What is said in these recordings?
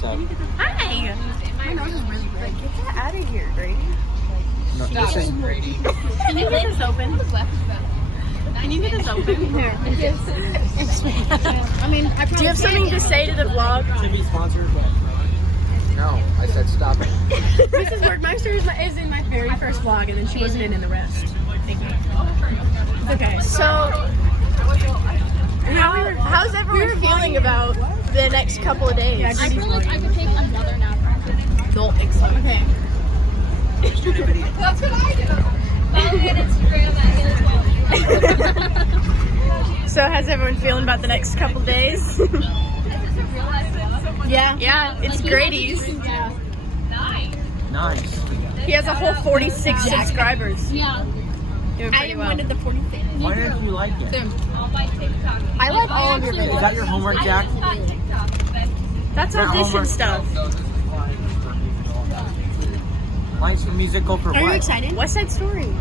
What's up? Hi! My nose is really red. Get that out of here, Grady. No, listen, Grady. Can you get this open? Can you get this open? Here. I mean, do you have something to say to the vlog? To be sponsored, but no, I said stop it. Mrs. Workmeister is in my very first vlog, and then she wasn't in the rest. Thank you. Okay, so how's everyone feeling about the next couple of days? I feel like I could take another nap. Don't think so. Okay. That's what I do. Follow me on Instagram at So how's everyone feeling about the next couple days? Yeah, it's Grady's. Nice. He has a whole 46 subscribers. Yeah. I am one of the 46. Why didn't you like it? I like all of your Is videos. that your homework, Jack? That's audition stuff. Mine's for musical for what? Are you excited? West Side Story.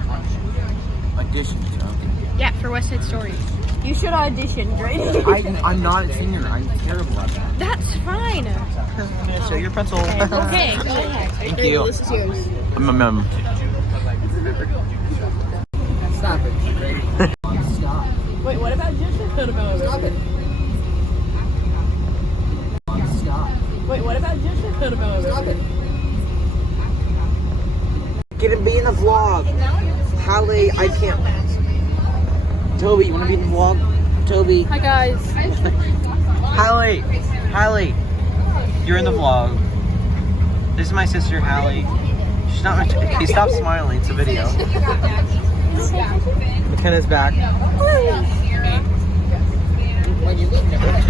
Audition stuff. Yeah, for West Side Story. You should audition, Grady. I'm not a singer. I'm terrible at that. That's fine. So your pencil. Okay, go ahead. Thank you. This is yours. Stop it, Grady. Stop. Wait, what about Justin? Stop it. Stop. Wait, what about Justin? Stop it. Get him be in the vlog. Hallie, I can't. Toby, you want to be in the vlog? Toby. Hi, guys. Hallie, you're in the vlog. This is my sister, Hallie. She's not. Okay, stop smiling. It's a video. McKenna's back.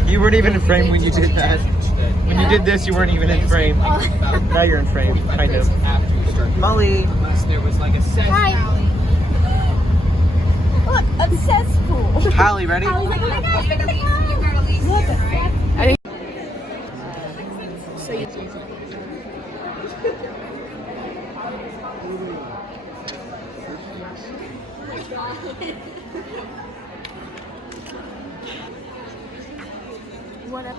You weren't even in frame when you did that. When you did this, you weren't even in frame. Now you're in frame, kind of. Molly. Hi. Look, obsessed pool. Hallie, ready? I think. So you. What up?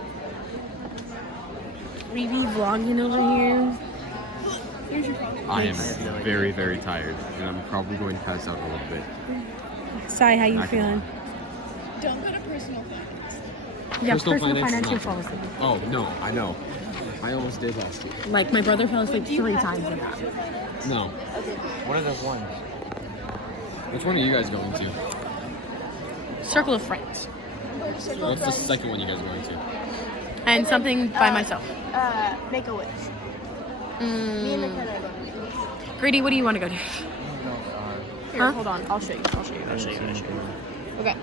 We be vlogging over here. I am very, very tired, and I'm probably going to pass out a little bit. Sai, how you Not gonna feeling? Don't go to personal finance. Yeah, personal finance is financial not falls. Oh, no, I know. I almost did last year. Like, my brother fell asleep 3 times in that. No. What are the ones? Which one are you guys going to? Circle of Friends. What's the second one you guys are going to? And something by myself. Make a wish. Grady, what do you want to go to? Here, hold on. I'll show you. Okay.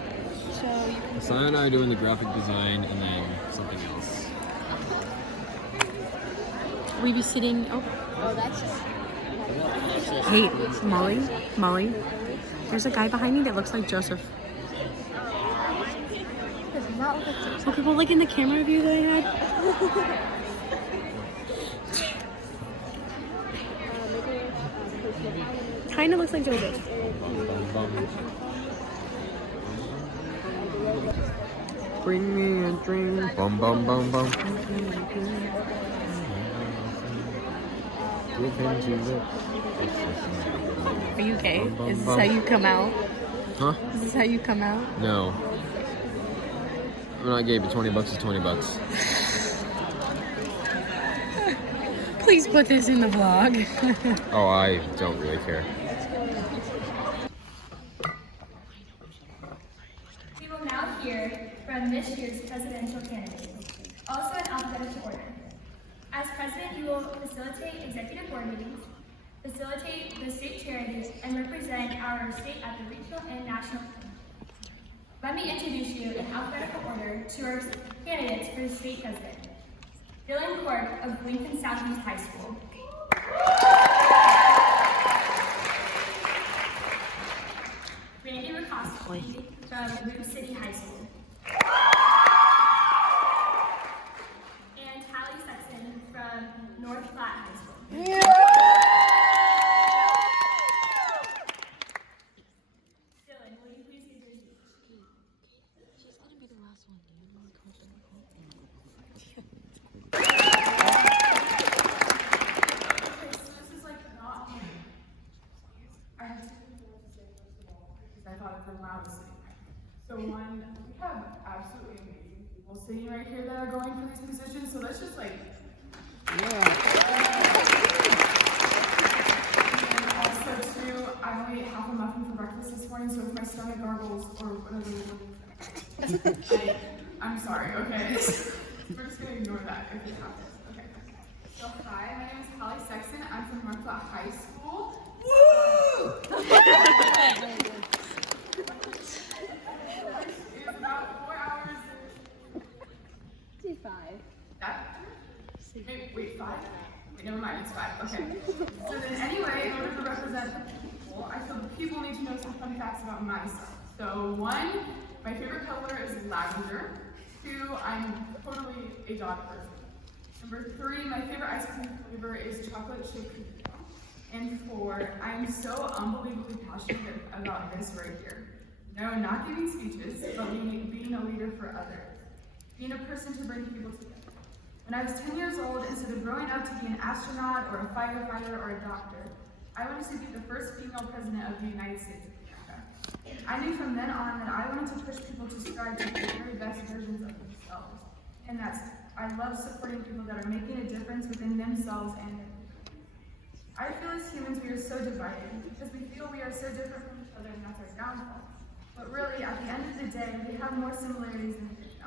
So you Sai and I are doing the graphic design and then something else. We be sitting. Oh, that's just. hey, Molly. There's a guy behind me that looks like Joseph. Does not look like Joseph. Okay, well, like in the camera view that I had. Kind of looks like Joseph. Bring me a drink. Bum bum bum bum. Are you gay? Is this how you come out? Huh? Is this how you come out? No. I'm not gay, but $20 is $20. Please put this in the vlog. Oh, I don't really care. We will now hear from this year's presidential candidate, also in alphabetical order. As president, you will facilitate executive board meetings, facilitate the state charities, and represent our state at the regional and national level. Let me introduce you in alphabetical order to our candidates for state president. Dylan Cork of Lincoln Southeast High School. Randy Rakowski from Root City High School. And Hallie Sexton from North Platte High School. Dylan, will you please give your speech? She's gonna be the last one, dude. position, so let's just like. And also too, I only ate half a muffin for breakfast this morning, so if my stomach gargles or whatever I'm sorry, okay? We're just gonna ignore that if it happens. Okay. So hi, my name is Callie Sexton. I'm from Northflat High School. Woo! It's about 4 hours. Do 5. That? Wait, 5? Wait, never mind, it's 5. Okay. So then anyway, in order to represent the people, I feel the people need to know some fun facts about myself. So 1, my favorite color is lavender. 2, I'm totally a dog person. Number 3, my favorite ice cream flavor is chocolate chip cookie. And 4, I'm so unbelievably passionate about this right here. No, not giving speeches, but being a leader for others. Being a person to bring people together. When I was 10 years old, instead of growing up to be an astronaut or a firefighter or a doctor, I wanted to be the first female president of the United States of America. I knew from then on that I wanted to push people to strive to be the very best versions of themselves. And I love supporting people that are making a difference within themselves and their community. I feel as humans we are so divided because we feel we are so different from each other and that's our downfall. But really, at the end of the day, we have more similarities than differences.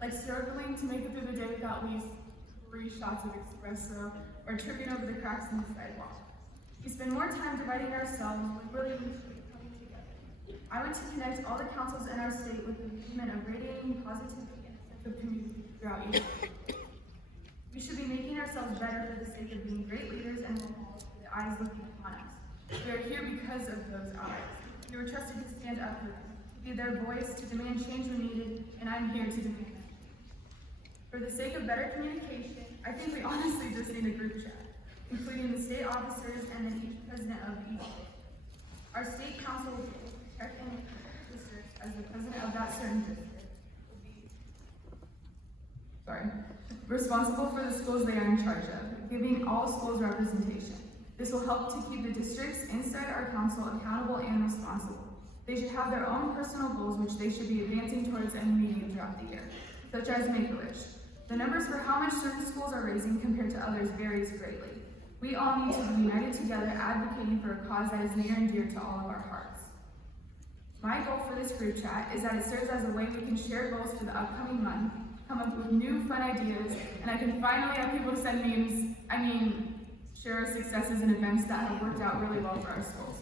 Like struggling to make it through the day without at least 3 shots of espresso or tripping over the cracks in the sidewalk. We spend more time dividing ourselves when we really need to be coming together. I want to connect all the councils in our state with the movement of radiating positivity and sense of community throughout each other. We should be making ourselves better for the sake of being great leaders and role models for the eyes looking upon us. We are here because of those eyes. We were trusted to stand up for them, to be their voice, to demand change when needed, and I'm here to demand that. For the sake of better communication, I think we honestly just need a group chat, including the state officers and then each president of each state. Our state council will check in with districts as the president of that certain district will be responsible for the schools they are in charge of, giving all schools representation. This will help to keep the districts inside our council accountable and responsible. They should have their own personal goals which they should be advancing towards and meeting throughout the year, such as Make-A-Wish. The numbers for how much certain schools are raising compared to others varies greatly. We all need to be united together advocating for a cause that is near and dear to all of our hearts. My goal for this group chat is that it serves as a way we can share goals for the upcoming month, come up with new fun ideas, and I can finally have people send memes, share our successes and events that have worked out really well for our schools.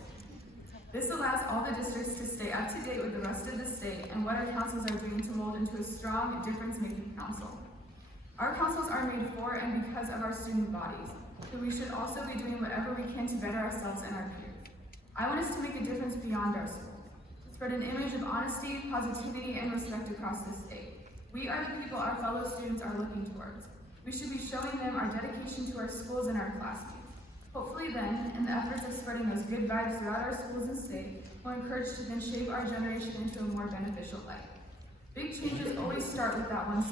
This allows all the districts to stay up to date with the rest of the state and what our councils are doing to mold into a strong, difference-making council. Our councils are made for and because of our student bodies, so we should also be doing whatever we can to better ourselves and our peers. I want us to make a difference beyond our schools, to spread an image of honesty, positivity, and respect across the state. We are the people our fellow students are looking towards. We should be showing them our dedication to our schools and our classmates. Hopefully then, in the efforts of spreading those good vibes throughout our schools and state, we'll encourage to then shape our generation into a more beneficial life. Big changes always start with that one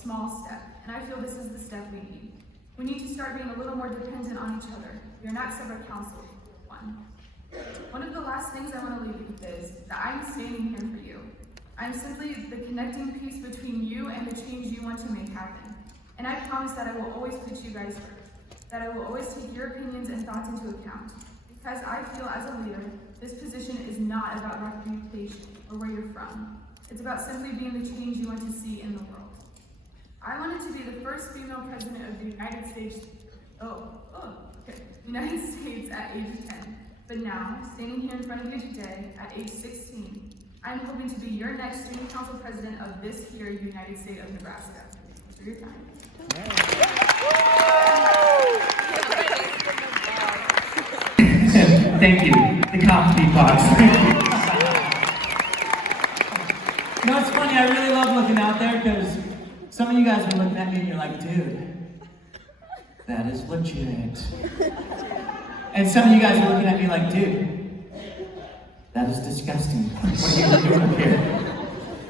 small step, and I feel this is the step we need. We need to start being a little more dependent on each other. We are not separate councils, we're one. One of the last things I want to leave you with is that I'm standing here for you. I'm simply the connecting piece between you and the change you want to make happen. And I promise that I will always put you guys first, that I will always take your opinions and thoughts into account. Because I feel as a leader, this position is not about reputation or where you're from. It's about simply being the change you want to see in the world. I wanted to be the first female president of the United States at age 10. But now, standing here in front of you today at age 16, I'm hoping to be your next student council president of this here United State of Nebraska. Thanks for your time. Thank you. The coffee box. You know, it's funny, I really love looking out there because some of you guys are looking at me and you're like, dude, that is legit. And some of you guys are looking at me like, dude, that is disgusting. What are you doing up here?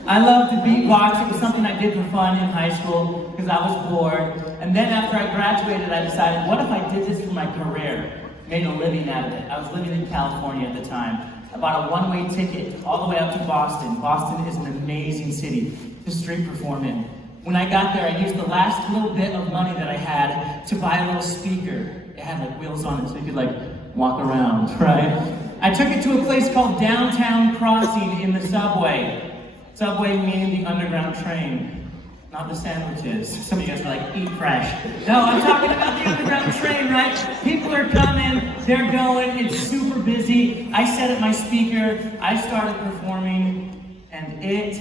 I love to beatbox. It was something I did for fun in high school because I was bored. And then after I graduated, I decided, what if I did this for my career? Made a living out of it. I was living in California at the time. I bought a one-way ticket all the way up to Boston. Boston is an amazing city to street perform in. When I got there, I used the last little bit of money that I had to buy a little speaker. It had like wheels on it so you could like walk around, right? I took it to a place called Downtown Crossing in the subway. Subway meaning the underground train, not the sandwiches. Some of you guys are like, eat fresh. No, I'm talking about the underground train, right? People are coming, they're going, it's super busy. I set up my speaker, I started performing, and it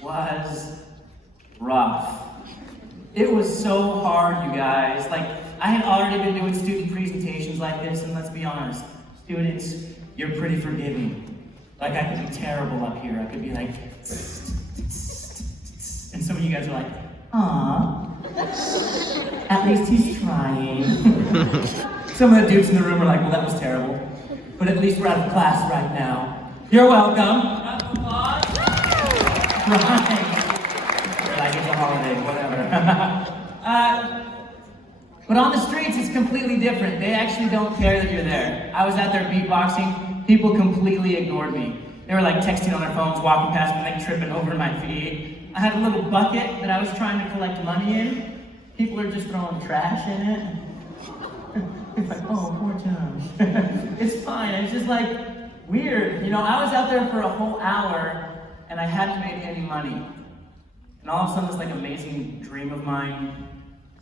was rough. It was so hard, you guys. Like, I had already been doing student presentations like this, and let's be honest, students, you're pretty forgiving. Like, I could be terrible up here. I could be like, and some of you guys are like, "Aw, at least he's trying." Some of the dudes in the room are like, "Well, that was terrible, but at least we're out of class right now." You're welcome. Round of applause. Right. You're like, it's a holiday, whatever. But on the streets, it's completely different. They actually don't care that you're there. I was out there beatboxing. People completely ignored me. They were like texting on their phones, walking past me, like tripping over my feet. I had a little bucket that I was trying to collect money in. People are just throwing trash in it. It's like, oh, poor Josh. It's fine. It's just like weird. You know, I was out there for a whole hour and I hadn't made any money. And all of a sudden, this like amazing dream of mine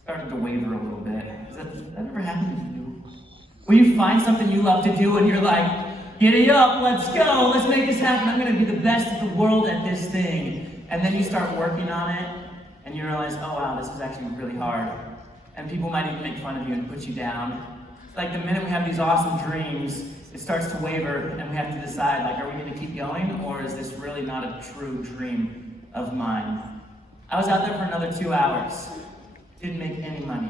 started to waver a little bit. Has that ever happened to you? Where you find something you love to do and you're like, giddy up, let's go, let's make this happen. I'm gonna be the best in the world at this thing. And then you start working on it and you realize, oh wow, this is actually really hard. And people might even make fun of you and put you down. It's like the minute we have these awesome dreams, it starts to waver and we have to decide, like, are we gonna keep going or is this really not a true dream of mine? I was out there for another 2 hours. Didn't make any money.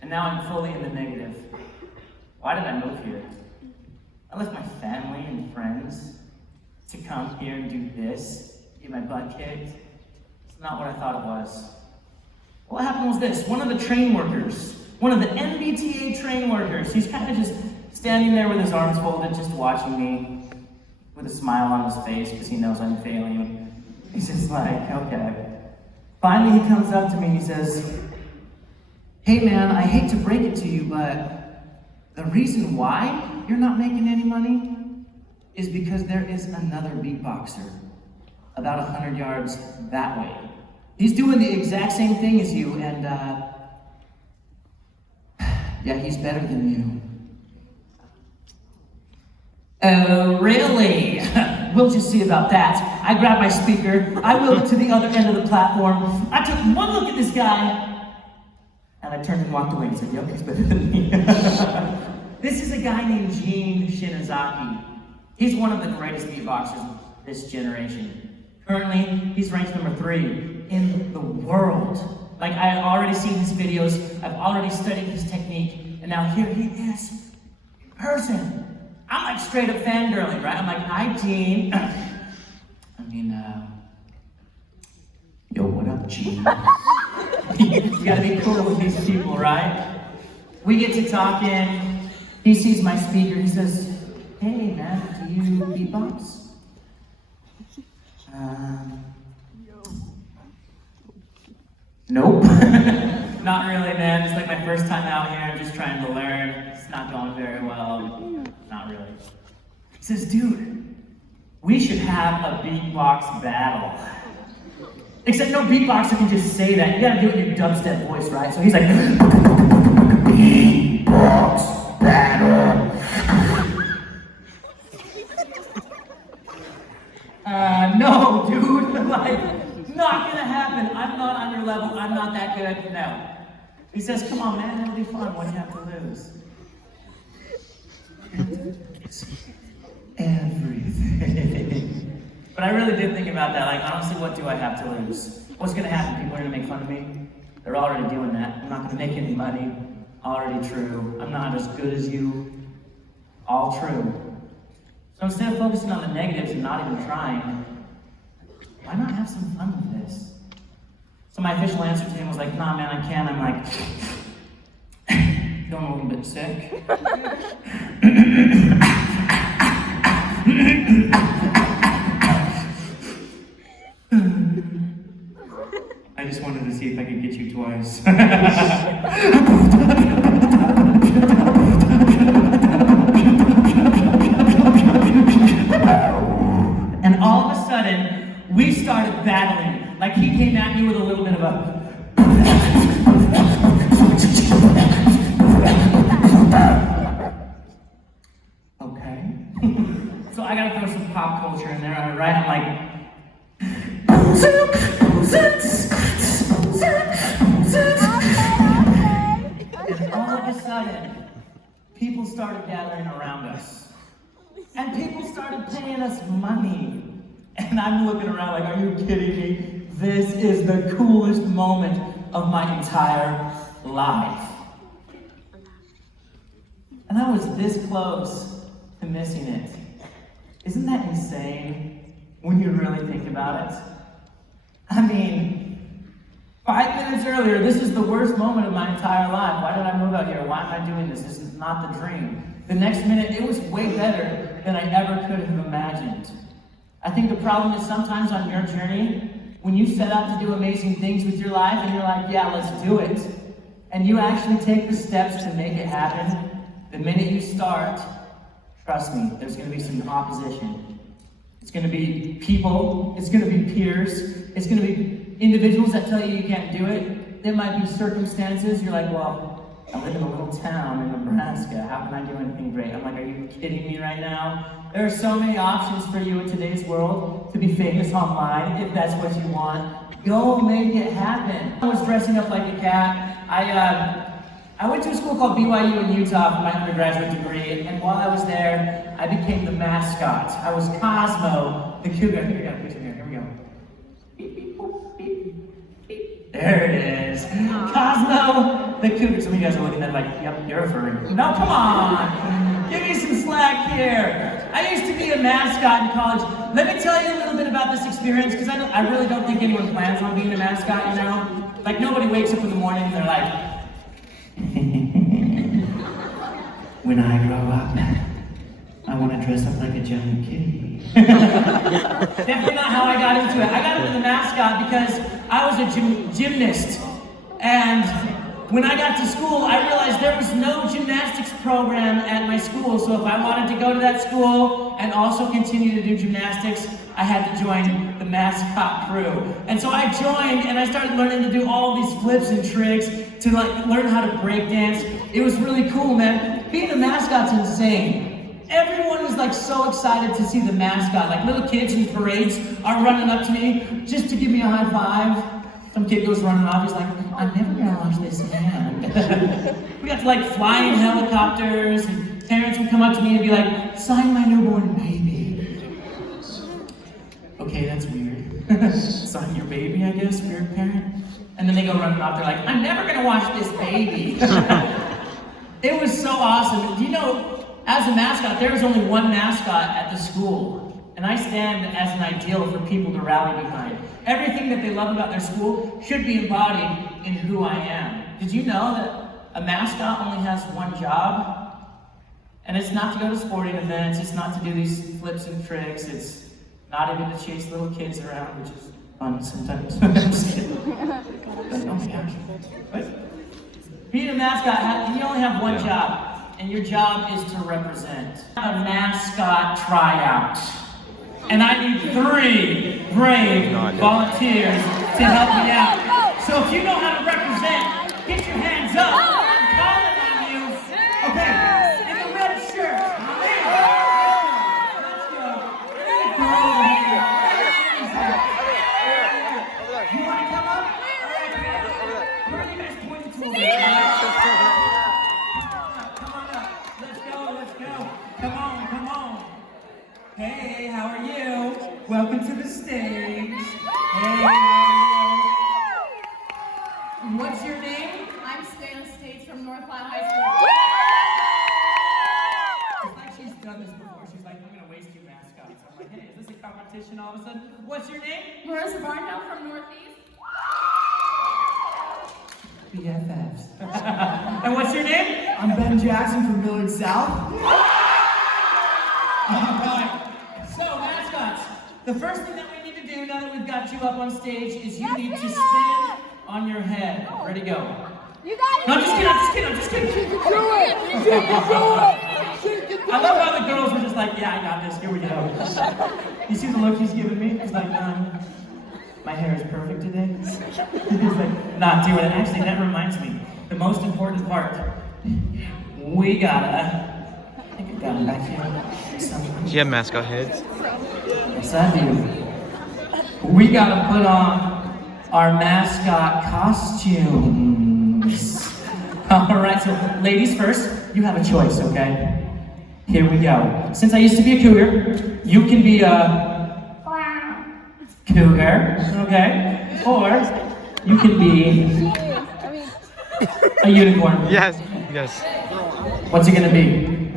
And now I'm fully in the negative. Why did I move here? I left my family and friends to come here and do this, get my butt kicked. It's not what I thought it was. What happened was this. One of the train workers, one of the MBTA train workers, he's kind of just standing there with his arms folded, just watching me with a smile on his face because he knows I'm failing. He's just like, okay. Finally, he comes up to me and he says, "Hey man, I hate to break it to you, but the reason why you're not making any money is because there is another beatboxer about 100 yards that way. He's doing the exact same thing as you, and yeah, he's better than you." Oh, really? We'll just see about that. I grabbed my speaker, I wheeled it to the other end of the platform, I took one look at this guy, and I turned and walked away and said, "Yep, he's better than me." This is a guy named Gene Shinazaki. He's one of the greatest beatboxers of this generation. Currently, he's ranked number 3 in the world. Like, I have already seen his videos, I've already studied his technique, and now here he is, in person. I'm like straight up fangirling, right? I'm like, "Hi, Gene." Yo, what up, Gene? You gotta be cool with these people, right? We get to talking. He sees my speaker. He says, "Hey, man, do you beatbox?" Nope. Not really, man. It's like my first time out here. I'm just trying to learn. It's not going very well. Not really. He says, "Dude, we should have a beatbox battle." Except no beatboxer can just say that. You gotta do it in your dubstep voice, right? So he's like, "Beatbox battle." No, dude. Like, not gonna happen. I'm not on your level. I'm not that good. No. He says, "Come on, man. It'll be fun. What do you have to lose?" Everything. But I really did think about that. Like, honestly, what do I have to lose? What's gonna happen? People are gonna make fun of me. They're already doing that. I'm not gonna make any money. Already true. I'm not as good as you. All true. So instead of focusing on the negatives and not even trying, why not have some fun with this? So my official answer to him was like, "Nah, man, I can't." I'm like, feeling a little bit sick. I just want see if I can get you twice. And all of a sudden, we started battling. Like he came at me with a little bit of a... Okay. So I gotta throw some pop culture in there, right? I'm like... And all of a sudden, people started gathering around us. And people started paying us money. And I'm looking around like, are you kidding me? This is the coolest moment of my entire life. And I was this close to missing it. Isn't that insane when you really think about it? I mean, 5 minutes earlier, this is the worst moment of my entire life. Why did I move out here? Why am I doing this? This is not the dream. The next minute, it was way better than I ever could have imagined. I think the problem is sometimes on your journey, when you set out to do amazing things with your life and you're like, yeah, let's do it, and you actually take the steps to make it happen, the minute you start, trust me, there's going to be some opposition. It's going to be people, it's going to be peers, it's going to be individuals that tell you can't do it. There might be circumstances, you're like, well, I live in a little town in Nebraska, how can I do anything great? I'm like, are you kidding me right now? There are so many options for you in today's world to be famous online, if that's what you want. Go make it happen. I was dressing up like a cat. I went to a school called BYU in Utah for my undergraduate degree, and while I was there, I became the mascot. I was Cosmo, the cougar. I think I got a picture here. Here we go. Beep, beep, boop, beep, beep. There it is. Cosmo, the cougar. Some of you guys are looking at it like, yep, you're a furry. No, come on. Give me some slack here. I used to be a mascot in college. Let me tell you a little bit about this experience, because I really don't think anyone plans on being a mascot, you know? Like, nobody wakes up in the morning and they're like, when I grow up, I want to dress up like a giant kitty. Definitely not how I got into it. I got into the mascot because I was a gymnast. And when I got to school, I realized there was no gymnastics program at my school. So if I wanted to go to that school and also continue to do gymnastics, I had to join the mascot crew. And so I joined and I started learning to do all these flips and tricks to like learn how to break dance. It was really cool, man. Being a mascot's insane. Everyone is like so excited to see the mascot. Like little kids in parades are running up to me just to give me a high five. Some kid goes running off, he's like, I'm never gonna watch this again. We got to like fly in helicopters, and parents would come up to me and be like, sign my newborn baby. Okay, that's weird. Sign your baby, I guess, weird parent. And then they go running off, they're like, I'm never gonna watch this baby. It was so awesome. Do you know, as a mascot, there was only one mascot at the school. And I stand as an ideal for people to rally behind. Everything that they love about their school should be embodied in who I am. Did you know that a mascot only has one job? And it's not to go to sporting events, it's not to do these flips and tricks, it's not even to chase little kids around, which is fun sometimes. I'm just kidding. Oh my gosh. But being a mascot, you only have one job, and your job is to represent. A mascot tryout. And I need 3 brave volunteers to help me out. So if you know how to represent, get your hands up. I'm calling on you. Okay, in the red shirt. Let's go. You want to come up? Where are you guys pointing to over there? Come on up. Let's go. Come on. Hey, how are you? Welcome to the stage. Hey, how are you? What's your name? I'm Stana States from North Platte High School. It's like she's done this before. She's like, I'm going to waste you mascots. I'm like, hey, is this a competition all of a sudden? What's your name? Marissa Barnhill from Northeast. BFFs. And what's your name? I'm Ben Jackson from Millard South. So, mascots, the first thing that we need to do now that we've got you up on stage is you need to spin on your head. Ready, go. You got it. No, I'm just kidding. I love how the girls were just like, yeah, I got this, here we go. You see the look he's giving me? He's like, my hair is perfect today. He's like, not doing it. Actually, that reminds me, the most important part. We gotta, I think I got it back here. Something. Do you have mascot heads? Yes, I do. We gotta put on our mascot costumes. All right, so ladies first, you have a choice, okay? Here we go. Since I used to be a cougar, you can be a cougar, okay? Or you can be a unicorn. Yes. What's it gonna be?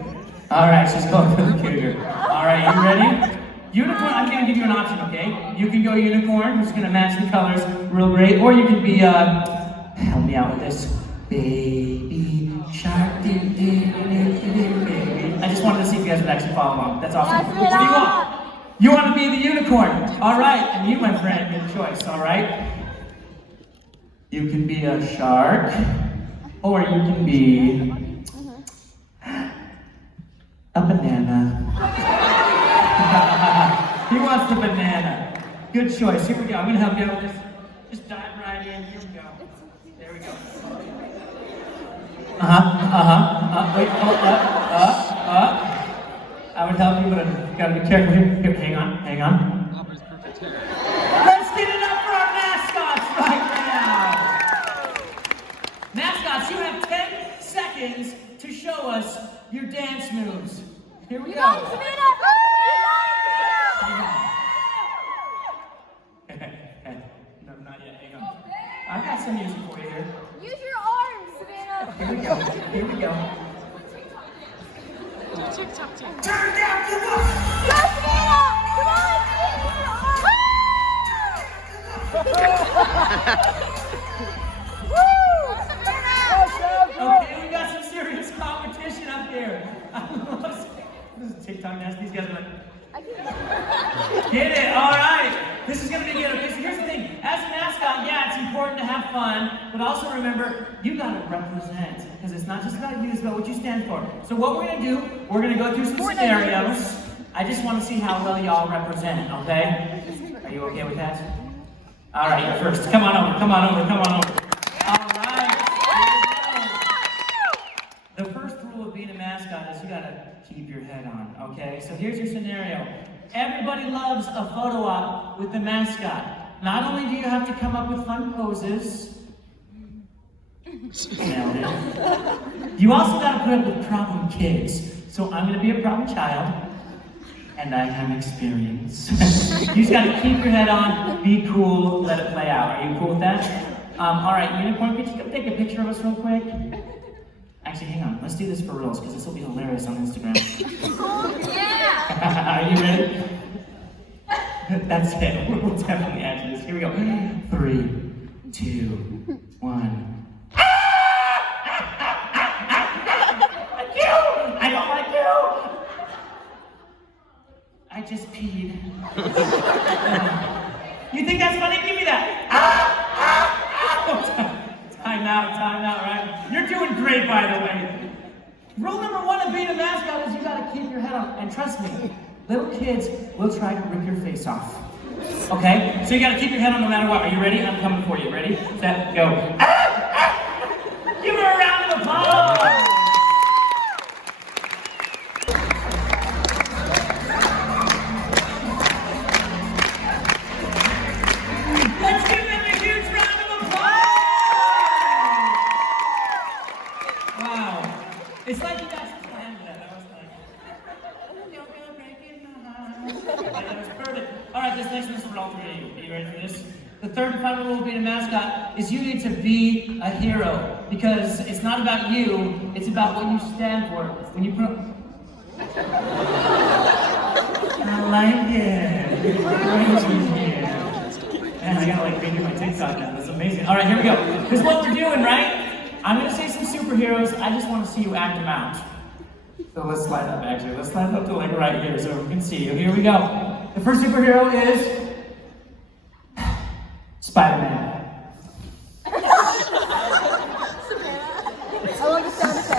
All right, she's going for the cougar. All right, you ready? Unicorn, I'm gonna give you an option, okay? You can go unicorn, which is gonna match the colors real great, or you can be, help me out with this. Baby shark, doo doo doo doo baby. I just wanted to see if you guys would actually follow along. That's awesome. What do you want? You want to be the unicorn. All right, and you, my friend, good choice, all right? You can be a shark, or you can be a banana. He wants the banana. Good choice. Here we go. I'm going to help you out with this. Just dive right in. Here we go. There we go. Wait, I would help you, but I've got to be careful here. Here, hang on. Let's get it up for our mascots right now. Mascots, you have 10 seconds to show us your dance moves. Here we go. No, not yet. Hang on. I've got some music for you here. Use your arms, Savannah. Here we go. TikTok. Turn down the volume. Go, Savannah. Come on, use your arms. Woo! Savannah. Okay, we got some serious competition up here. This is TikTok nasty. These guys are like, get it, all right. This is gonna be good. Okay, so here's the thing. As a mascot, yeah, it's important to have fun, but also remember, you gotta represent, because it's not just about you, it's about what you stand for. So what we're gonna do, we're gonna go through some scenarios. I just wanna see how well y'all represent, okay? Are you okay with that? All right, you're first. Come on over. All right, here we go. The first rule of being a mascot is you gotta keep your head on, okay? So here's your scenario. Everybody loves a photo op with the mascot. Not only do you have to come up with fun poses, nailed it. You also gotta put up with problem kids. So I'm gonna be a problem child, and I have experience. You just gotta keep your head on, be cool, let it play out. Are you cool with that? All right, unicorn, could you come take a picture of us real quick? Actually, hang on. Let's do this for reals, because this will be hilarious on Instagram. Yeah. Are you ready? That's it. We'll definitely add to this. Here we go. 3, 2, 1. I don't like you! I just peed. You think that's funny? Give me that. Time out, right? You're doing great, by the way. Rule number 1 of being a mascot is you gotta keep your head on. And trust me, little kids will try to rip your face off. Okay? So you gotta keep your head on no matter what. Are you ready? I'm coming for you. Ready? Set, go. Give her a round of applause! Let's give them a huge round of applause! Wow. It's like you guys planned that. I was like, that was perfect. All right, this next one's for all 3 of you. Are you ready for this? The third and final rule of being a mascot is you need to be a hero, because it's not about you, it's about what you stand for. When you put I like it. Man, I gotta redo my TikTok now. That's amazing. All right, here we go. This is what we're doing, right? I'm gonna say some superheroes. I just want to see you act them out. So let's slide up, actually. Let's slide up to right here so we can see you. Here we go. The first superhero is Spider-Man.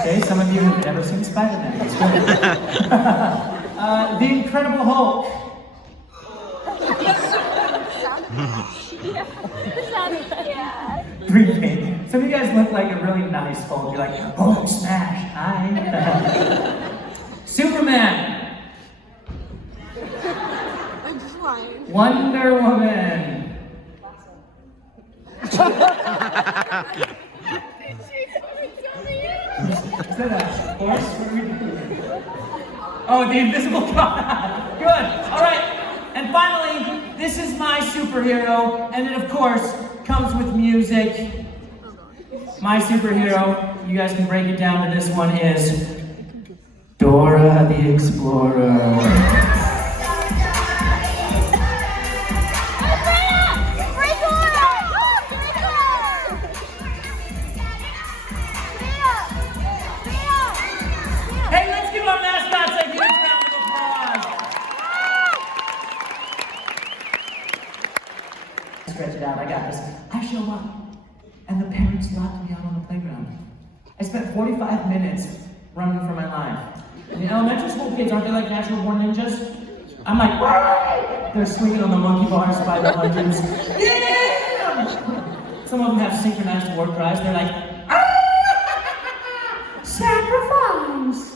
Okay, some of you have never seen Spider-Man. That's good. The Incredible Hulk. Green King. Some of you guys look like a really nice Hulk. You're like, oh, smash, hi. Superman. Wonder Woman. Is that a horse? Oh, the invisible God. Good. All right. And finally, this is my superhero, and it of course comes with music. My superhero, you guys can break it down to this one, is Dora the Explorer. Hey, let's give our mascots a huge round of applause. Stretch it out, I got this. I show up, and the parents locked me out on the playground. I spent 45 minutes running for my life. And the elementary school kids, aren't they like natural born ninjas? I'm like, why? They're swinging on the monkey bars by the hundreds. Yeah! Some of them have synchronized war cries. They're like, ah! Sacrifice!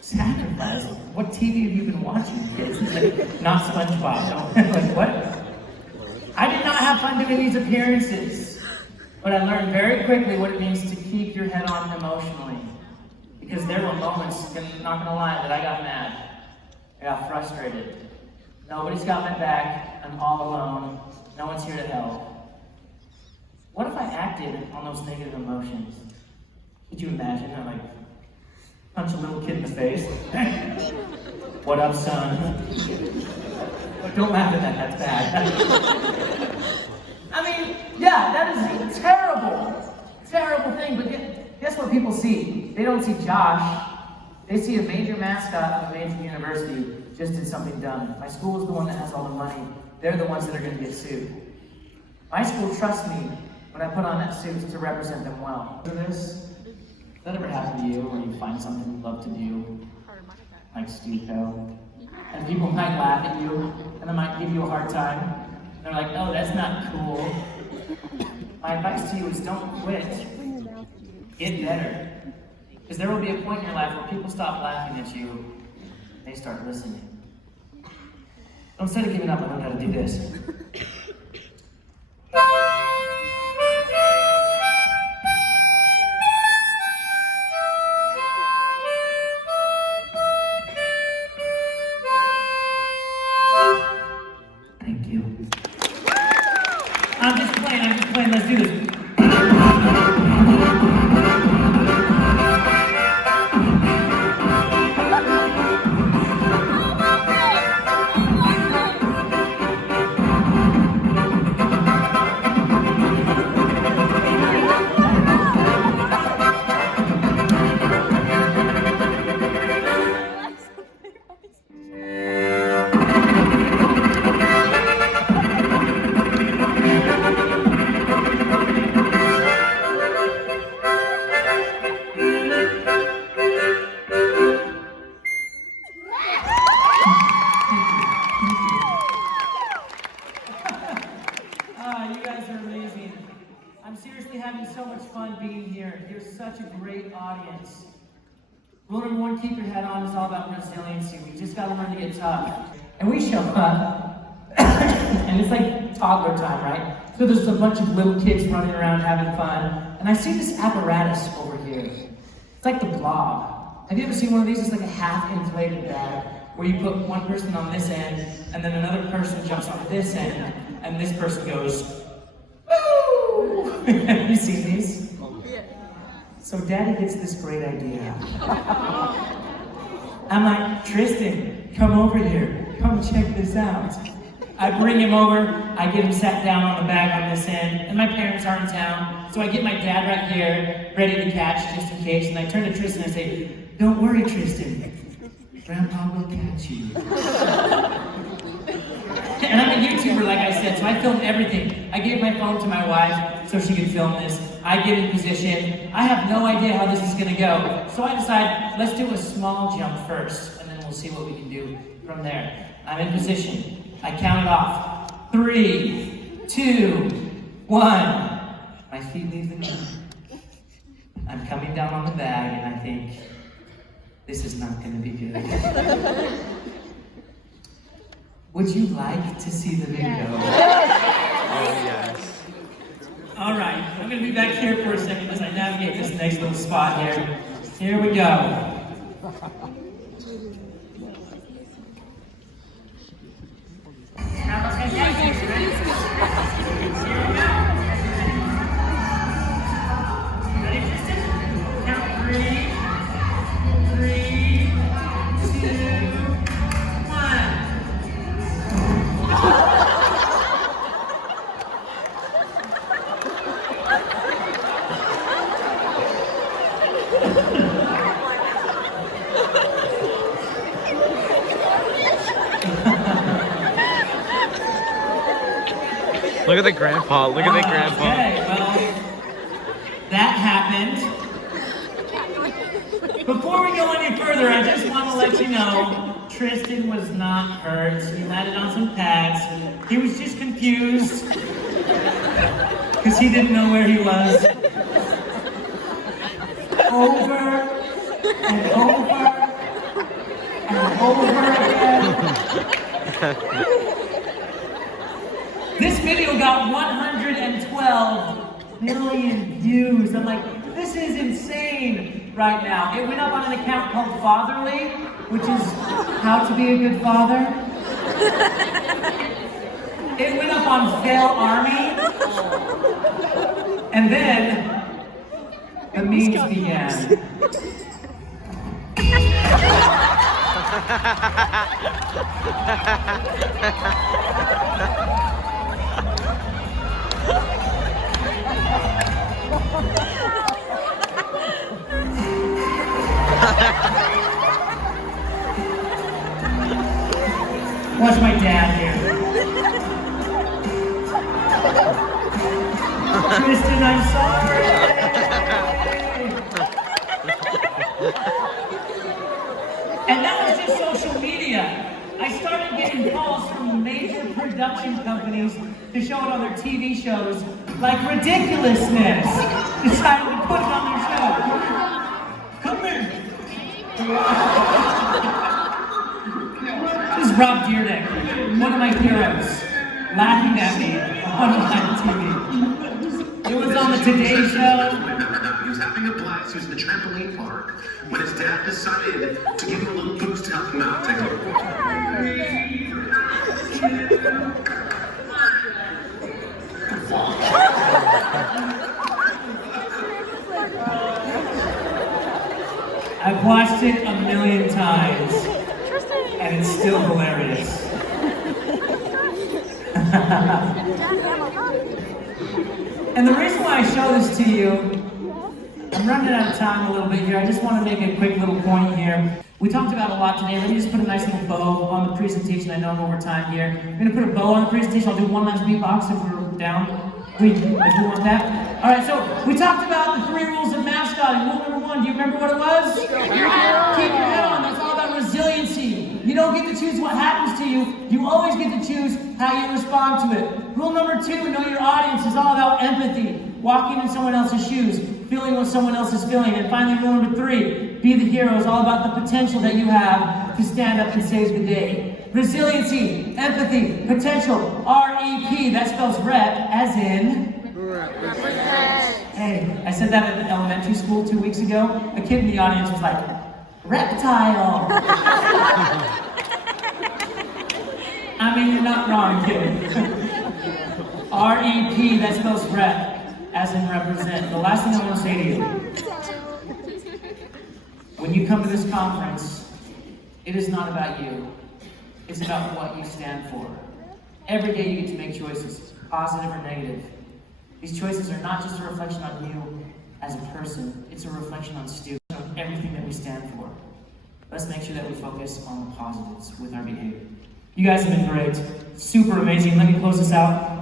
Sacrifice? What TV have you been watching, kids? Like, not SpongeBob. No. Like, what? I did not have fun doing these appearances, but I learned very quickly what it means to keep your head on emotionally. Because there were moments, I'm not gonna lie, that I got mad. I got frustrated. Nobody's got my back. I'm all alone. No one's here to help. What if I acted on those negative emotions? Could you imagine? I like punch a little kid in the face. What up, son? Don't laugh at that. That's bad. I mean, yeah, that is a terrible thing. But guess what people see? They don't see Josh. They see a major mascot of a major university just did something dumb. My school is the one that has all the money. They're the ones that are going to get sued. My school trusts me when I put on that suit to represent them well. Does that ever happen to you, where you find something you love to do, like Stuco, and people might laugh at you, and they might give you a hard time? They're like, oh, that's not cool. My advice to you is don't quit. Get better. Because there will be a point in your life where people stop laughing at you, they start listening. So instead of giving up, I learned how to do this. Thank you. I'm just playing, let's do this. You guys are amazing. I'm seriously having so much fun being here. You're such a great audience. Rule number one, keep your head on. It's all about resiliency. We just gotta learn to get tough. And we show up, and it's like toddler time, right? So there's a bunch of little kids running around having fun. And I see this apparatus over here. It's like the Blob. Have you ever seen one of these? It's like a half-inflated bag, where you put one person on this end, and then another person jumps on this end, and this person goes, woo! Have you seen these? Yeah. So Daddy gets this great idea. I'm like, Tristan, come over here. Come check this out. I bring him over, I get him sat down on the bag on this end, and my parents aren't in town, so I get my dad right here, ready to catch just in case, and I turn to Tristan and I say, don't worry, Tristan. Grandpa will catch you. And I'm a YouTuber, like I said, so I film everything. I gave my phone to my wife so she could film this. I get in position. I have no idea how this is gonna go. So I decide, let's do a small jump first, and then we'll see what we can do from there. I'm in position. I count it off. 3, 2, 1. My feet leave the ground. I'm coming down on the bag, and I think, this is not gonna be good. Would you like to see the video? Oh, yes. All right, I'm gonna be back here for a second as I navigate this next little spot here. Here we go. Ready, Kristen? Count 3, 2, 1. Look at the grandpa. Look at the grandpa. Okay, well, that happened. Before we go any further, I just want to let you know, Tristan was not hurt. He landed on some pads. He was just confused because he didn't know where he was. Over and over and over again. This video got 112 million views. I'm like, this is insane right now. It went up on an account called Fatherly, which is how to be a good father. It went up on Fail Army. And then the memes began. Watch my dad here. Tristan, I'm sorry. And that was just social media. I started getting calls from major production companies to show it on their TV shows, like Ridiculousness. Decided to put it on their show. Come here. This is Rob Dyrdek, one of my heroes, laughing at me on live TV. It was on the Today Show. He was having a blast using the trampoline park when his dad decided to give him a little boost to help him out. Take a look. I've watched it a million times, and it's still hilarious. And the reason why I show this to you, I'm running out of time a little bit here. I just want to make a quick little point here. We talked about a lot today. Let me just put a nice little bow on the presentation. I know I'm over time here. I'm going to put a bow on the presentation. I'll do one last beatbox if we're down. If you want that. All right, so we talked about the 3 rules of mascotting. Rule number 1, do you remember what it was? Keep your head on. That's all about resiliency. You don't get to choose what happens to you. You always get to choose how you respond to it. Rule number 2, know your audience, is all about empathy. Walking in someone else's shoes, feeling what someone else is feeling. And finally, rule number 3, be the hero, is all about the potential that you have to stand up and save the day. Resiliency, empathy, potential, R-E-P, that spells rep, as in... Hey, I said that at elementary school 2 weeks ago. A kid in the audience was like, reptile. I mean, you're not wrong, kid. R-E-P, that spells rep, as in represent. The last thing I want to say to you, when you come to this conference, it is not about you. It's about what you stand for. Every day you get to make choices, positive or negative. These choices are not just a reflection on you as a person, it's a reflection on students, on everything that we stand for. Let's make sure that we focus on the positives with our behavior. You guys have been great, super amazing. Let me close this out.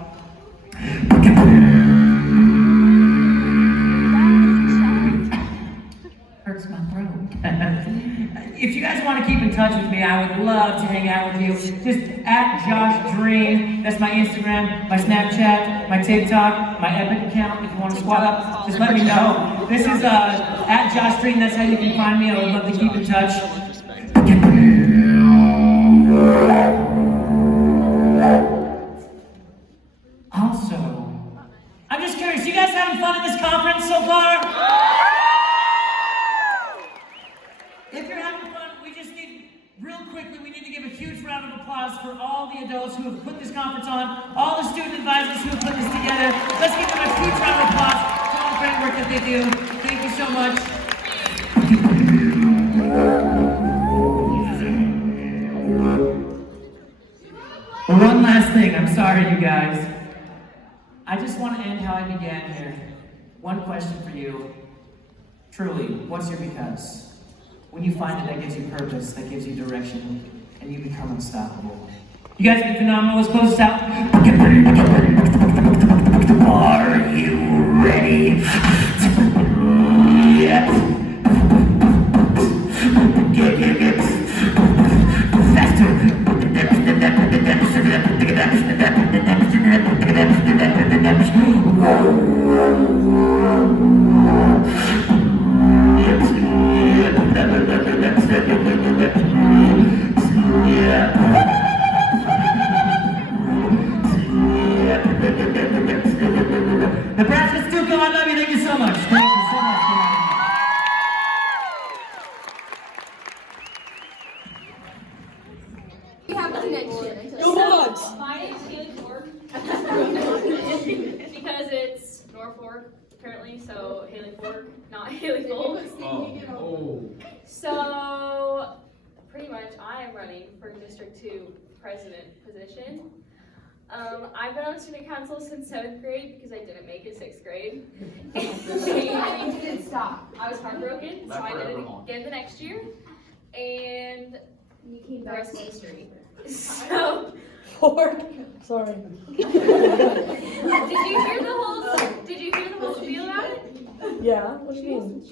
want to keep in touch with me, I would love to hang out with you. Just at Josh Dream. That's my Instagram, my Snapchat, my TikTok, my Epic account. If you want to squat up, just let me know. This is at Josh Dream. That's how you can find me. I would love to keep in touch. Also, I'm just curious, you guys having fun at this conference so far? If you're having fun, we just need, real quickly, we need to give a huge round of applause for all the adults who have put this conference on, all the student advisors who have put this together. Let's give them a huge round of applause for all the great work that they do. Thank you so much. One last thing, I'm sorry you guys. I just want to end how I began here. One question for you. Truly, what's your because? When you find it, that gives you purpose, that gives you direction, and you become unstoppable. You guys have been phenomenal. Let's close this out. Are you ready? Yes. Nebraska Stuco, I love you. Thank you so much. Thank you so much. We have a connection. Go Bugs! My name's Haley Fork. Because it's Norfolk, apparently, so Haley Fork, not Haley Folk. So, pretty much, I am running for District 2 President position. I've been on student council since 7th grade because I didn't make it 6th grade. And you didn't stop. I was heartbroken, so I did it again the next year. And the rest is history. So, Sorry. Did you hear the whole spiel about it? Yeah, what do you mean?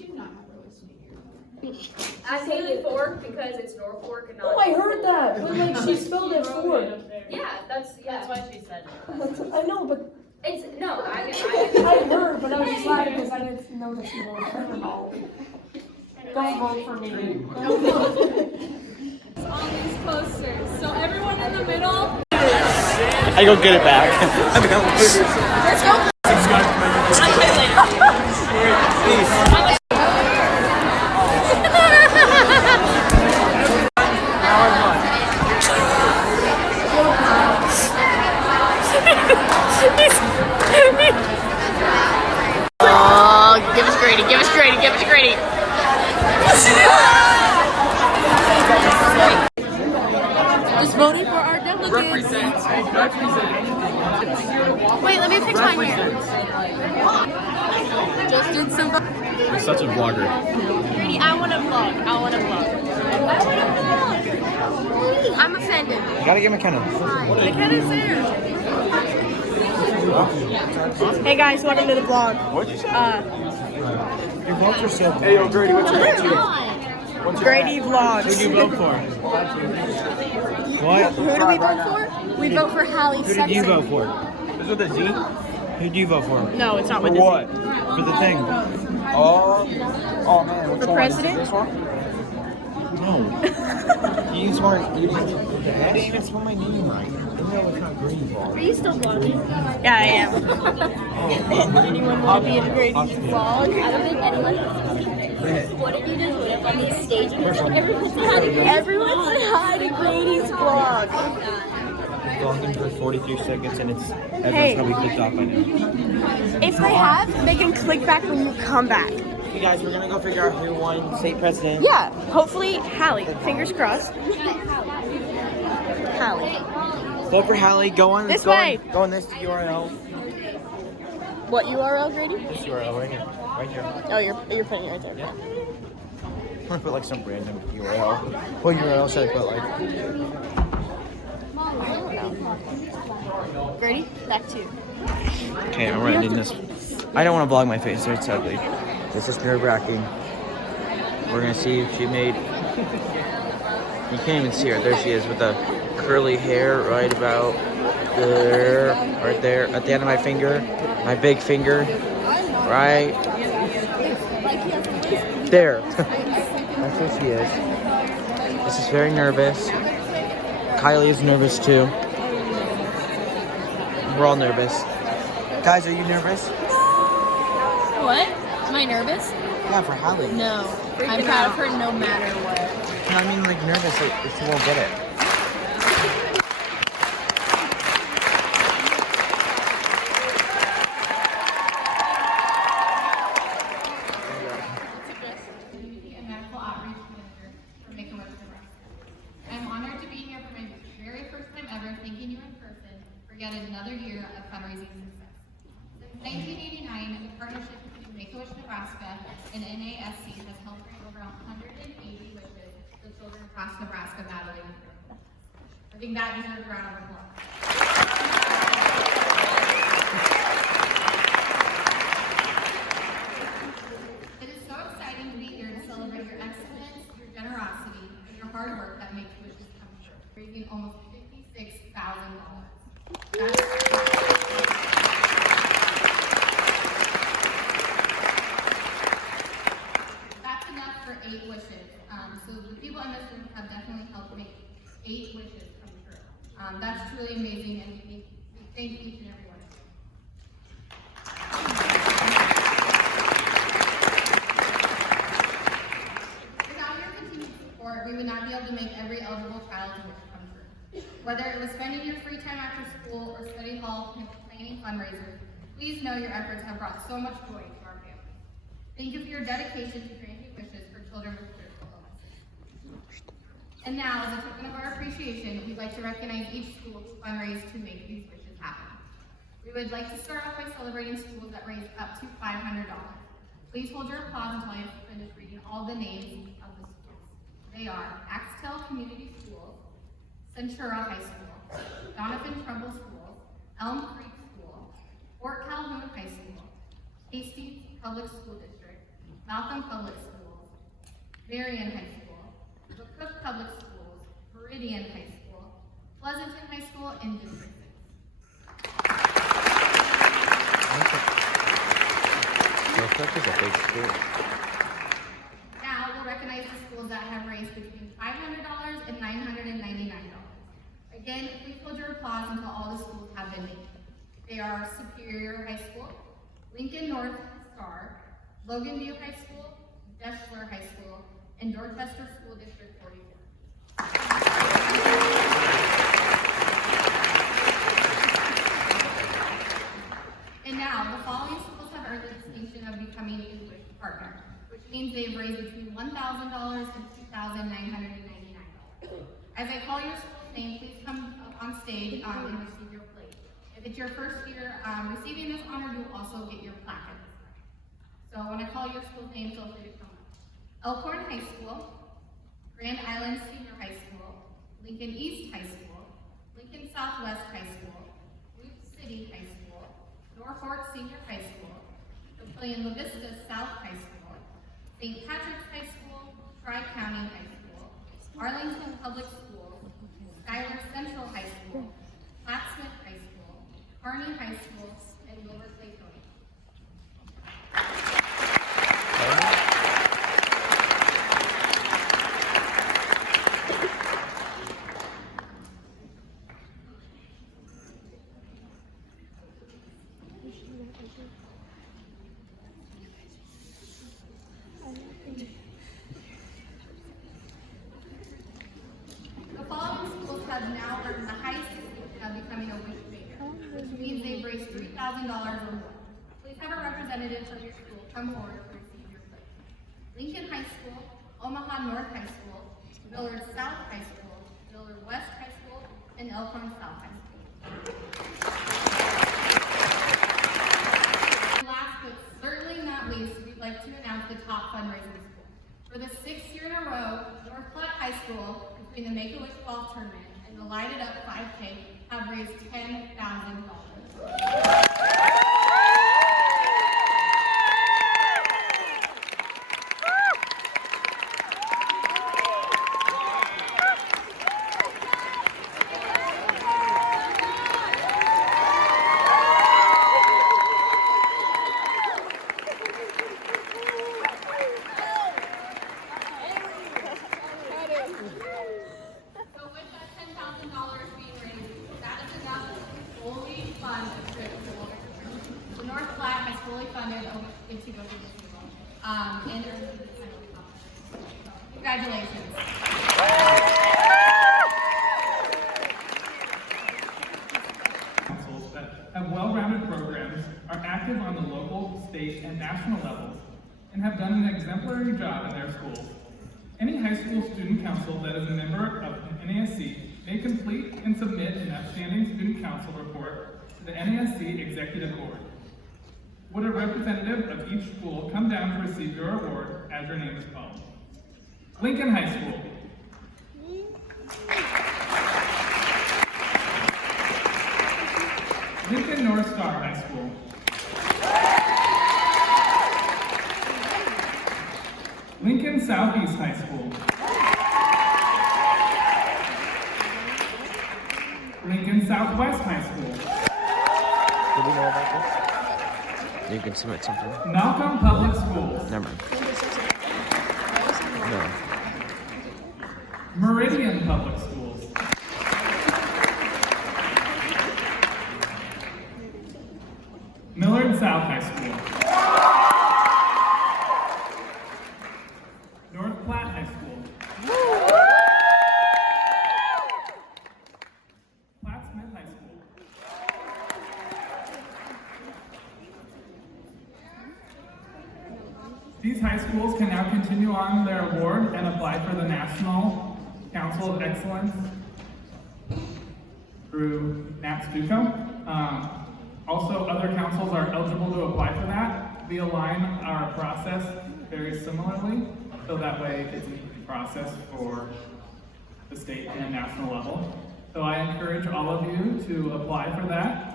As Haley Fork because it's Norfolk and not. Oh, I heard that, but like she spelled it Ford. Yeah, that's what she said. I know, but It's no, I heard, but I was just laughing because I didn't know that she wrote it. Don't vote for me. on these posters. So everyone in the middle. I go get it back. Let's go. Oh, give us Grady, give us Grady, give us Grady. Just voting for our delegates. Wait, let me fix my hair. Just did some. You're such a vlogger. Grady, I want to vlog. I want to vlog. I'm offended. You gotta get McKenna. McKenna's there. Hey guys, welcome to the vlog. What'd you say? Your votes are so. Hey, yo, Grady, what's your attitude? Grady vlogs. Who do you vote for? What? Who do we vote for? We vote for Hallie. Who did you vote for? Is with a Z? Who do you vote for? No, it's not For with what? For the thing. Oh man. Which For one? president? This one? No. You weren't. You didn't even spell my name right. No, it's not Green Ball. Are you still vlogging? Yeah, I am. Anyone want to be in Grady's vlog? I don't think anyone has. What if you just went up on the stage and everyone said hi to Grady? Everyone said hi to Grady's vlog. Vlogging for 43 seconds and it's everyone's Hey. probably clicked off by now. If they have, they can click back when you come back. Hey guys, we're gonna go figure out who won state president. Yeah, hopefully Hallie. Fingers crossed. Hallie. Vote for Hallie. Go on This go way. On, go on this URL. What URL, Grady? This URL right here. Right here. Oh, you're putting it right there. Yeah. I'm gonna put like some random URL. What URL should I put like? I don't know. Grady, back to you. Okay, I'm writing this. I don't want to vlog my face, it's ugly. This is nerve-wracking. We're gonna see if she made You can't even see her. There she is with the curly hair right about there, right there, at the end of my finger, my big finger, right there. That's where she is. This is very nervous. Kylie is nervous too. We're all nervous. Guys, are you nervous? What? Am I nervous? Yeah, for Hallie. No. I'm proud of her no matter what. No, I mean like nervous that she won't get it. And medical outreach manager for Make-A-Wish Nebraska. I'm honored to be here for my very first time ever thanking you in person for yet another year of fundraising success. Since 1989, the partnership between Make-A-Wish Nebraska and NASC has helped bring over 180 wishes to children across Nebraska battling cancer. I think that deserves a round of applause. It is so exciting to be here to celebrate your excellence, your generosity, and your hard work that makes wishes come true, raising almost $56,000. That's enough for 8 wishes. So the people in this room have definitely helped make 8 wishes come true. That's truly amazing, and we thank each and every one of you. Without your continued support, we would not be able to make every eligible child's wish come true. Whether it was spending your free time after school or study hall planning fundraisers, please know your efforts have brought so much joy to our family. Thank you for your dedication to granting wishes for children with critical illnesses. And now, as a token of our appreciation, we'd like to recognize each school who fundraised to make these wishes happen. We would like to start off by celebrating schools that raised up to $500. Please hold your applause until I have finished reading all the names of the schools. They are Axtell Community Schools, Centura High School, Donovan Trumbull School, Elm Creek School, Fort Calhoun High School, Hastings Public School District, Malcolm Public Schools, Marion High School, Cook Public Schools, Meridian High School, Pleasanton High School, and District 6. Cook is a big school. Now we'll recognize the schools that have raised between $500 and $999. Again, please hold your applause until all the schools have been named. They are Superior High School, Lincoln North Star, Logan View High School, Deschler High School, and Dorchester School District 44. And now, the following schools have earned the distinction of becoming a wish partner, which means they've raised between $1,000 and $2,999. As I call your school's name, please come up on stage and receive your plate. If it's your first year receiving this honor, you'll also get your plaque. So when I call your school's name, feel free to come up. Elkhorn High School, Grand Island Senior High School, Lincoln East High School, Lincoln Southwest High School, Root City High School, Norfolk Senior High School, Papillion La Vista South High School, St. Patrick's High School, Tri-County High School, Arlington Public Schools, Schuyler Central High School, Plattsmouth High School, Kearney High School, and Wilbur Claytoni. The following schools have now earned the highest distinction of becoming a wish maker, which means they've raised $3,000 or more. Please have a representative from your school come forward to receive your plate. Lincoln High School, Omaha North High School, Millard South High School, Millard West High School, and Elkhorn South High School. Last but certainly not least, we'd like to announce the top fundraising school. For the 6th year in a row, North Platte High School, between the Make-A-Wish Golf Tournament and the Light It Up 5K, have raised $10,000. and earned the final accomplishment. Congratulations. Councils that have well-rounded programs, are active on the local, state, and national levels, and have done an exemplary job in their schools. Any high school student council that is a member of an NASC may complete and submit an outstanding student council report to the NASC Executive Board. Would a representative of each school come down to receive your award as your name is called? Lincoln High School. Lincoln North Star High School. Lincoln Southeast High School. Lincoln Southwest High School. Did we know about this? You can submit something. Malcolm Public Schools. Never mind. No. Meridian Public Schools. Millard South High School. North Platte High School. Platte Smith High School. These high schools can now continue on their award and apply for the National Council of Excellence through NAPSDUCO. Also, other councils are eligible to apply for that. We align our process very similarly, so that way it's an easy process for the state and national level. So I encourage all of you to apply for that.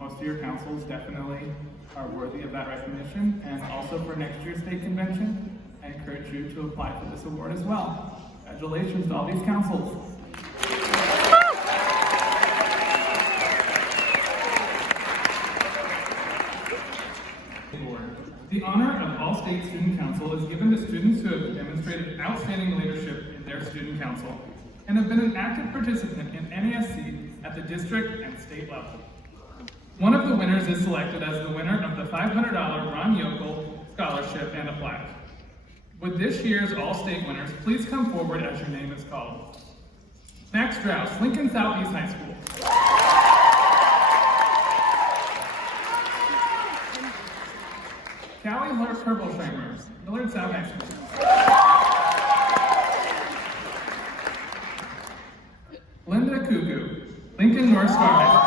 Most of your councils definitely are worthy of that recognition. And also for next year's state convention, I encourage you to apply for this award as well. Congratulations to all these councils. The honor of all state student council is given to students who have demonstrated outstanding leadership in their student council and have been an active participant in NASC at the district and state level. One of the winners is selected as the winner of the $500 Ron Yokel Scholarship and a plaque. Would this year's all-state winners please come forward as your name is called? Max Strauss, Lincoln Southeast High School. Callie Herbolsheimer, Millard South High School. Linda Cuckoo, Lincoln North Star High School.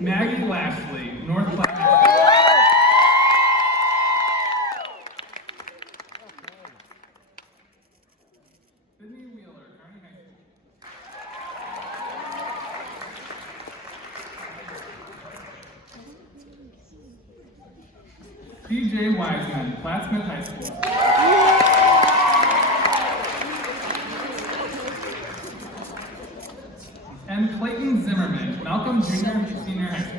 Maggie Lashley, North Platte High School. Sydney Wheeler, Kearney High School. PJ Wiseman, Platte Smith High School. And Clayton Zimmerman, Malcolm Junior and Senior High School.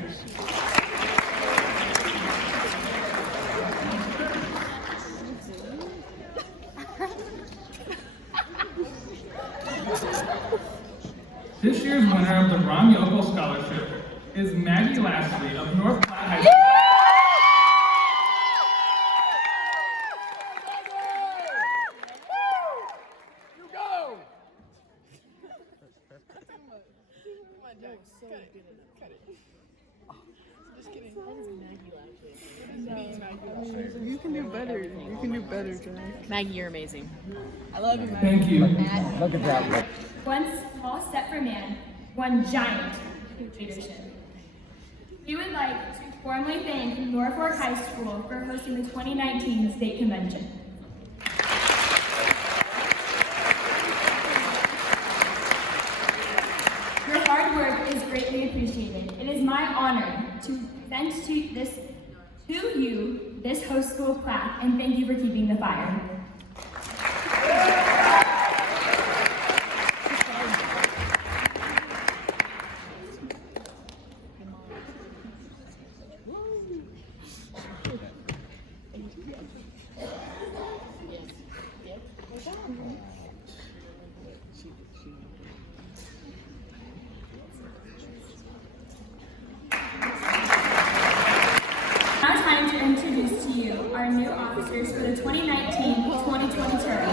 This year's winner of the Ron Yokel Scholarship is Maggie Lashley of North Platte High School. You can do better. You can do better, Jack. Maggie, you're amazing. I love you, Maggie. Thank you. Look at that. One small step for man, one giant leadership. We would like to formally thank Norfolk High School for hosting the 2019 state convention. Your hard work is greatly appreciated. It is my honor to present to you this host school plaque, and thank you for keeping the fire. new officers for the 2019-2020 term.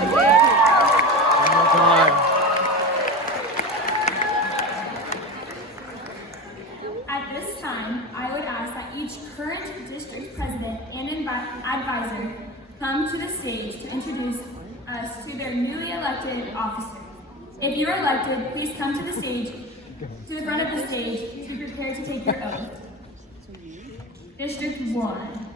At this time, I would ask that each current district president and advisor come to the stage to introduce us to their newly elected officers. If you are elected, please come to the stage, to the front of the stage, to prepare to take your oath. District 1.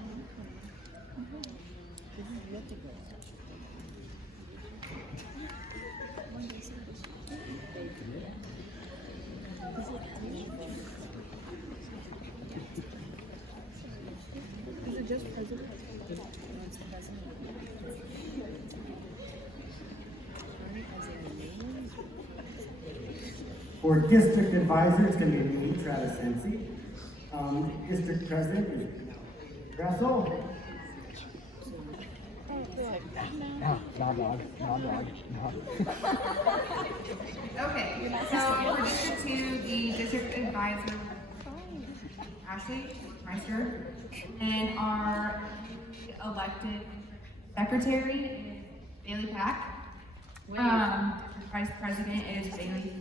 For district advisor, it's going to be me, Travis Sensi. District president is Russell. Okay, so for District 2, the district advisor, Ashley Meister, and our elected secretary is Bailey Pack. Vice president is Bailey Steele.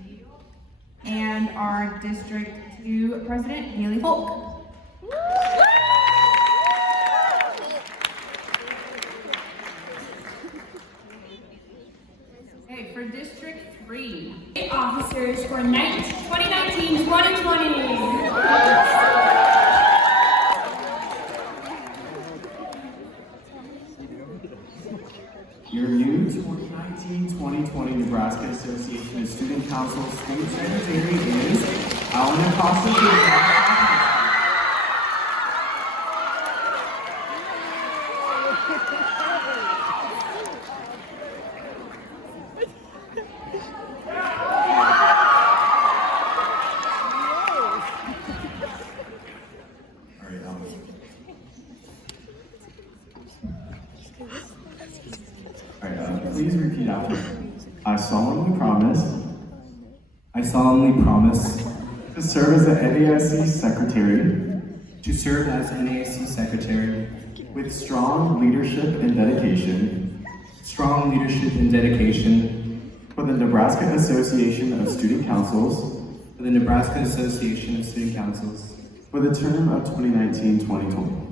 And our District 2 president, Haley Folk. Okay, for District 3. Officers for 2019-2020. Your new 2019-2020 Nebraska Association of Student Council State Secretary is Alan Acosta. Please repeat after me. I solemnly promise to serve as the NASC Secretary with strong leadership and dedication for the Nebraska Association of Student Councils for the term of 2019-2020.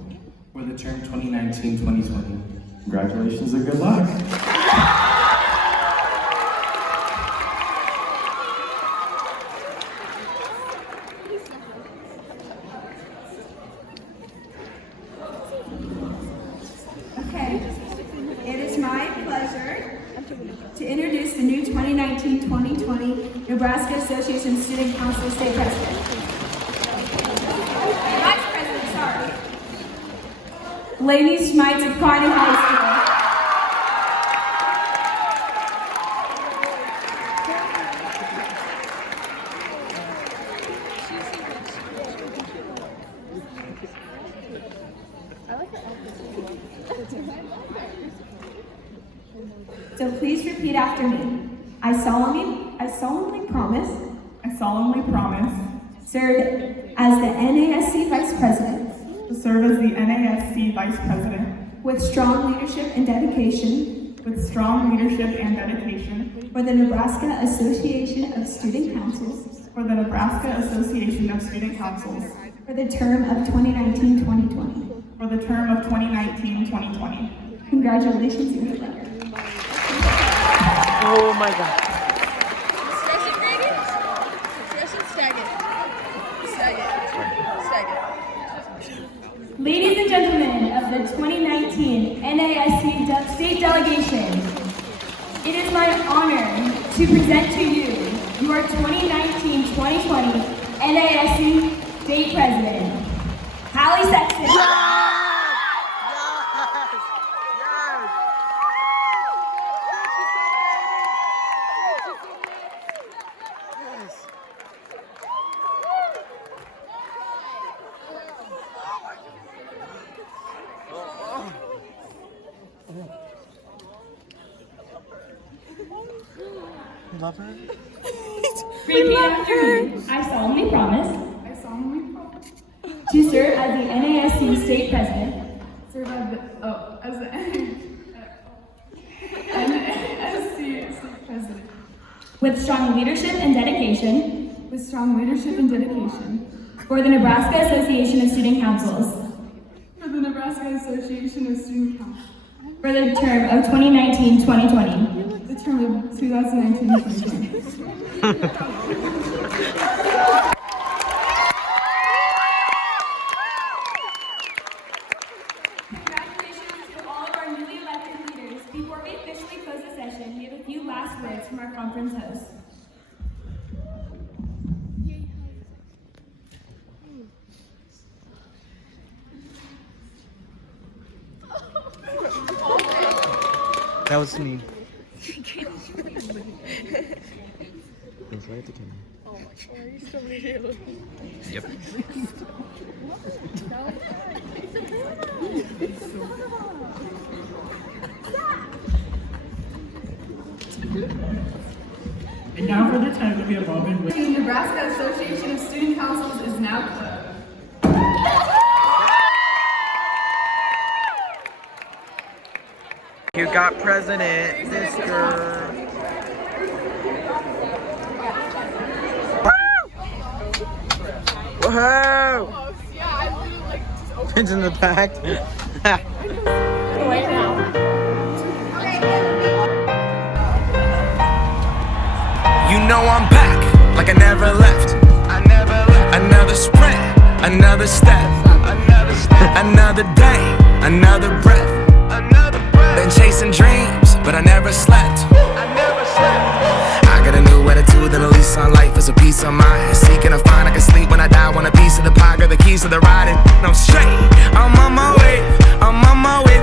Congratulations and good luck. Okay, it is my pleasure to introduce the new 2019-2020 Nebraska Association of Student Council State President. Vice President, sorry. Lainey Schmeitz of Kearney High School. So please repeat after me. I solemnly promise serve as the NASC Vice President with strong leadership and dedication for the Nebraska Association of Student Councils for the term of 2019-2020. Congratulations and good luck. Oh my God. Ladies and gentlemen of the 2019 NASC State Delegation, it is my honor to present to you your 2019-2020 NASC State President, Hallie Sexton. Love her. Repeat after me. I solemnly promise to serve as the NASC State President Serve as as the NASC State President. With strong leadership and dedication. With strong leadership and dedication. For the Nebraska Association of Student Councils. For the Nebraska Association of Student Councils. For the term of 2019-2020. The term of 2019-2020. Congratulations to all of our newly elected leaders. Before we officially close the session, we have a few last words from our conference host. That was me. Oh my god, are you still video? Yep. And now for the time that we have all been waiting. The Nebraska Association of Student Councils is now closed. You got president, Mr. Whoa! It's in the back. You know I'm back, like I never left. Another sprint, another step, another day, another breath. Been chasing dreams, but I never slept. I got a new attitude and a lease on life is a peace of mind. Seeking to find I can sleep when I die. Want a piece of the pie, got the keys to the ride, and I'm straight. I'm on my way,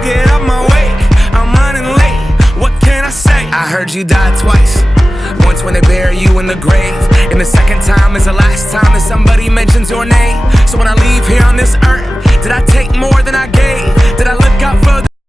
get up my way. I'm running late, what can I say? I heard you died twice. Once when they bury you in the grave, and the second time is the last time that somebody mentions your name. So when I leave here on this earth, did I take more than I